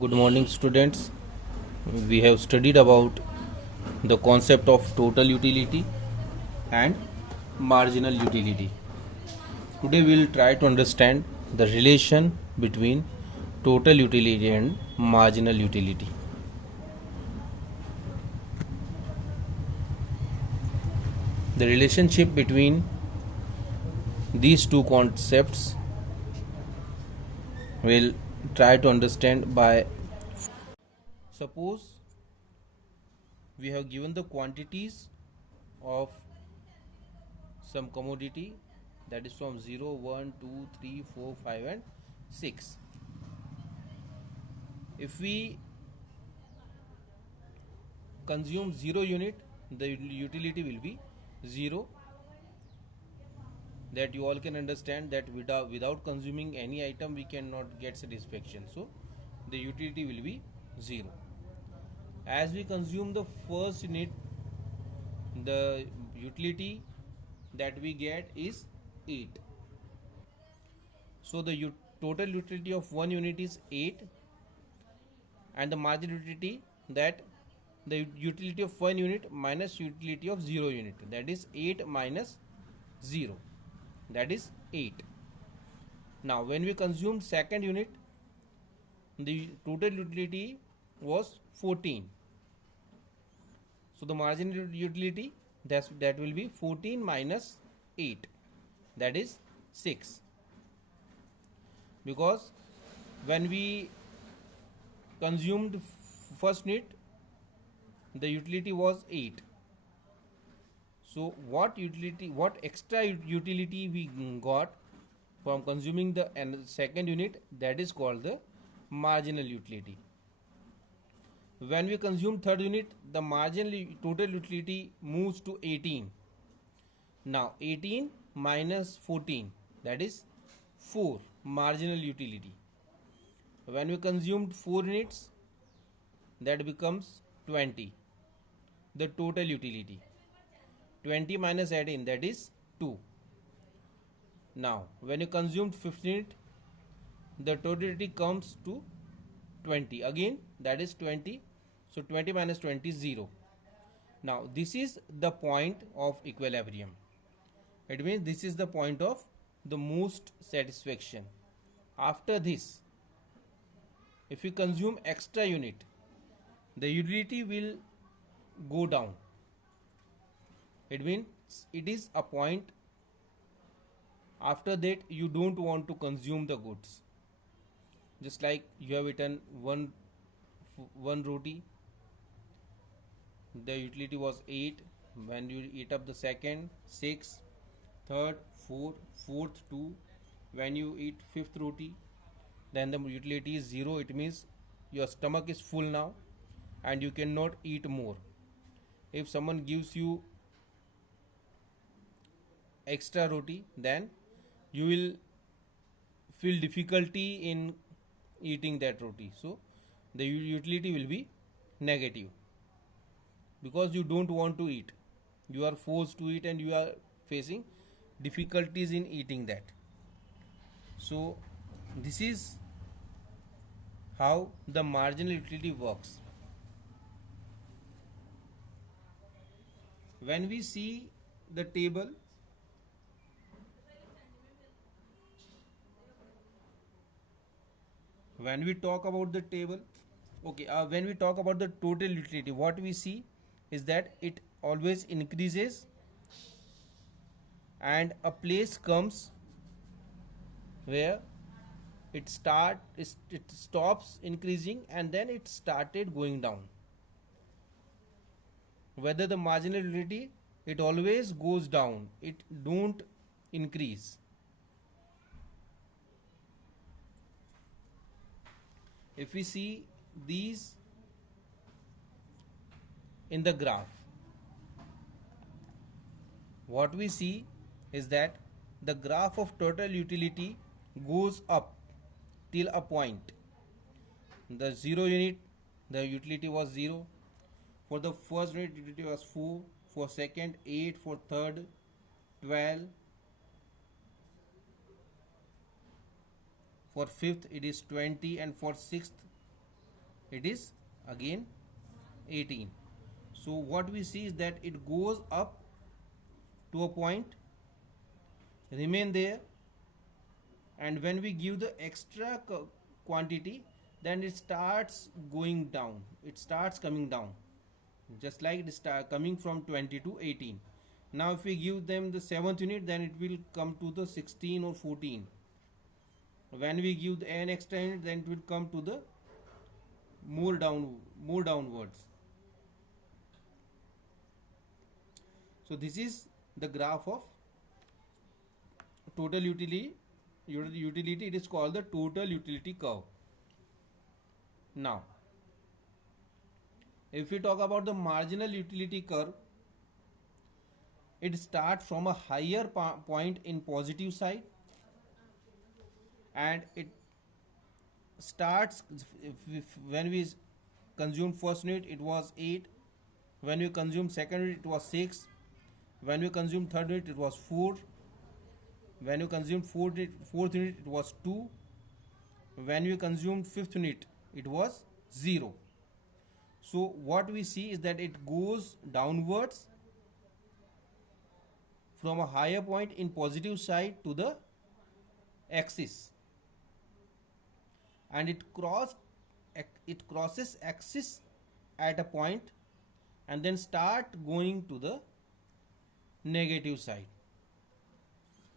Good morning, students. We have studied about the concept of total utility and marginal utility. Today, we will try to understand the relation between total utility and marginal utility. The relationship between these two concepts we'll try to understand by suppose we have given the quantities of some commodity, that is from 0, 1, 2, 3, 4, 5 and 6. If we consume 0 unit, the utility will be 0. That you all can understand that without consuming any item we cannot get satisfaction, so the utility will be 0. As we consume the first unit, the utility that we get is 8. So the total utility of 1 unit is 8, and the marginal utility, that the utility of 1 unit minus utility of 0 unit, that is 8 minus 0, that is 8. Now when we consumed second unit, the total utility was 14. So the marginal utility, that will be 14 minus 8, that is 6. Because when we consumed first unit, the utility was 8. So what extra utility we got from consuming the second unit, that is called the marginal utility. When we consume third unit, the marginal total utility moves to 18. Now 18 minus 14, that is 4, marginal utility. When we consumed 4 units, that becomes 20, the total utility. 20 minus 18, that is 2. Now when you consumed 15 unit, the total utility comes to 20 again, that is 20. So 20 minus 20 is 0. Now this is the point of equilibrium. It means this is the point of the most satisfaction. After this, if you consume extra unit, the utility will go down. It means it is a point after that you don't want to consume the goods. Just like you have eaten one roti, the utility was 8. When you eat up the second, 6, third, 4, fourth 2. When you eat fifth roti, then the utility is 0. It means your stomach is full now and you cannot eat more. If someone gives you extra roti, then you will feel difficulty in eating that roti. So the utility will be negative, because you don't want to eat, you are forced to eat and you are facing difficulties in eating that. So this is how the marginal utility works. When we see the table, when we talk about the table, when we talk about the total utility, what we see is that it always increases, and a place comes where it stops increasing and then it started going down. Whether the marginal utility, it always goes down, it don't increase. If we see these in the graph, what we see is that the graph of total utility goes up till a point. The 0 unit, the utility was 0. For the first unit, utility was 4. For second, 8. For third, 12. For fifth, it is 20. And for sixth, it is again 18. So what we see is that it goes up to a point, remain there, and when we give the extra quantity, then it starts going down, it starts coming down, just like it start coming from 20 to 18. Now if we give them the 7th unit, then it will come to the 16 or 14. When we give an extra unit, then it will come to the more downwards. So this is the graph of total utility. It is called the total utility curve. Now if we talk about the marginal utility curve, it starts from a higher point in positive side, and it starts when we consumed first unit it was 8, when we consumed second unit it was 6, when we consumed third unit it was 4, when we consumed fourth unit it was 2, when we consumed fifth unit it was 0. So what we see is that it goes downwards from a higher point in positive side to the axis, and it crosses axis at a point and then start going to the negative side.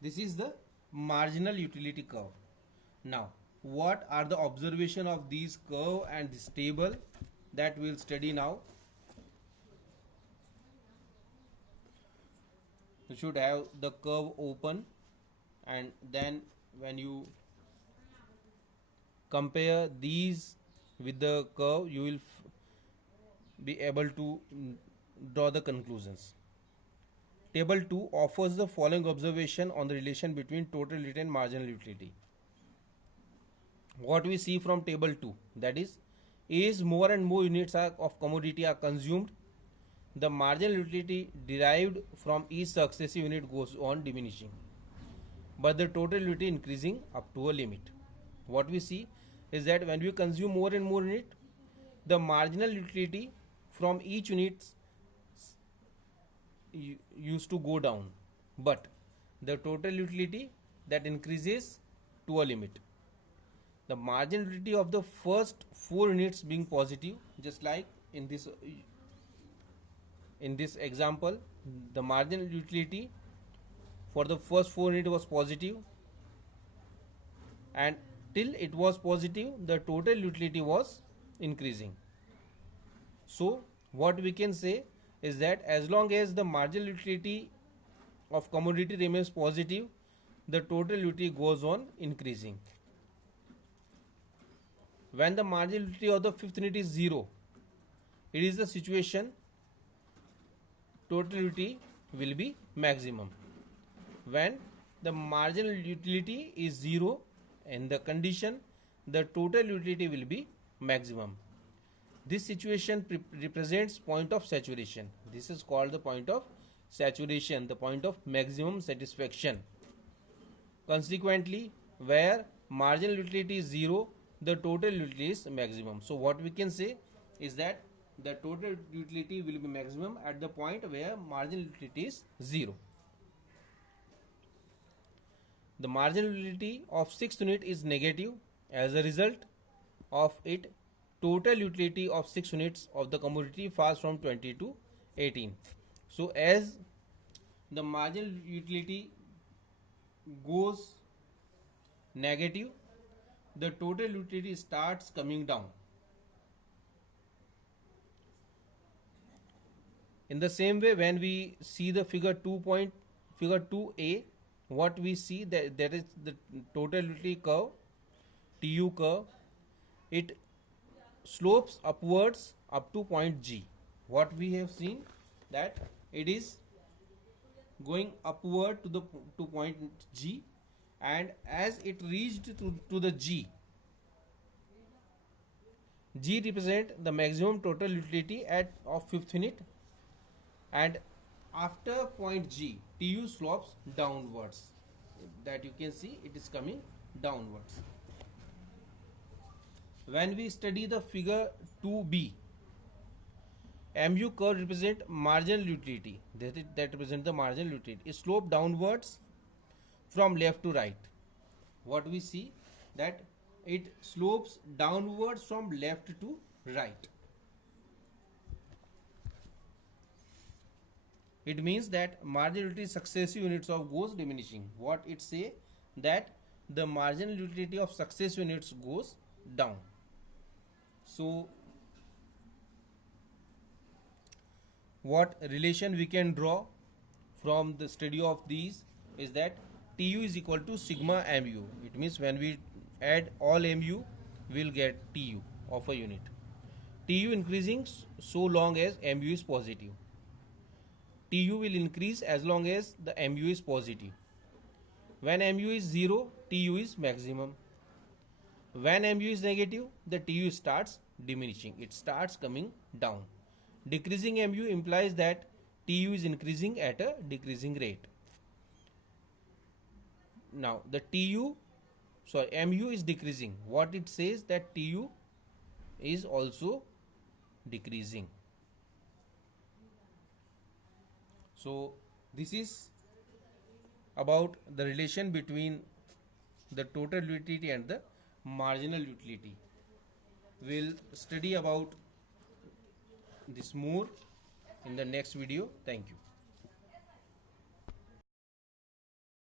This is the marginal utility curve. Now what are the observation of these curve and this table, that we will study now. You should have the curve open, and then when you compare these with the curve, you will be able to draw the conclusions. Table 2 offers the following observation on the relation between total utility and marginal utility. What we see from table 2, that is, as more and more units of commodity are consumed, the marginal utility derived from each successive unit goes on diminishing, but the total utility increasing up to a limit. What we see is that when we consume more and more unit, the marginal utility from each unit used to go down, but the total utility that increases to a limit. The marginal utility of the first 4 units being positive, just like in this example, the marginal utility for the first 4 units was positive, and till it was positive the total utility was increasing. So what we can say is that as long as the marginal utility of commodity remains positive, the total utility goes on increasing. When the marginal utility of the fifth unit is 0, it is the situation total utility will be maximum. When the marginal utility is 0, in the condition the total utility will be maximum. This situation represents point of saturation. This is called the point of saturation, the point of maximum satisfaction. Consequently, where marginal utility is 0, the total utility is maximum. So what we can say is that the total utility will be maximum at the point where marginal utility is 0. The marginal utility of 6th unit is negative. As a result of it, total utility of 6 units of the commodity falls from 20 to 18. So as the marginal utility goes negative, the total utility starts coming down. In the same way, when we see the figure 2A, what we see that is the total utility curve, TU curve. It slopes upwards up to point G. What we have seen that it is going upward to point G, and as it reached to the G represent the maximum total utility of 5th unit, and after point G, TU slopes downwards. That you can see it is coming downwards. When we study the figure 2b, MU curve represent marginal utility. That represent the marginal utility. It slope downwards from left to right. What we see that it slopes downwards from left to right. It means that marginal utility successive units of goes diminishing. What it say that the marginal utility of successive units goes down. So what relation we can draw from the study of these is that Tu is equal to sigma mu. It means when we add all mu, we'll get Tu of a unit. Tu increasing so long as mu is positive. Tu will increase as long as the mu is positive. When mu is 0, Tu is maximum. When mu is negative, the Tu starts diminishing. It starts coming down. Decreasing mu implies that Tu is increasing at a decreasing rate. Now the mu is decreasing. What it says that Tu is also decreasing. So this is about the relation between the total utility and the marginal utility. We'll study about this more in the next video. Thank you.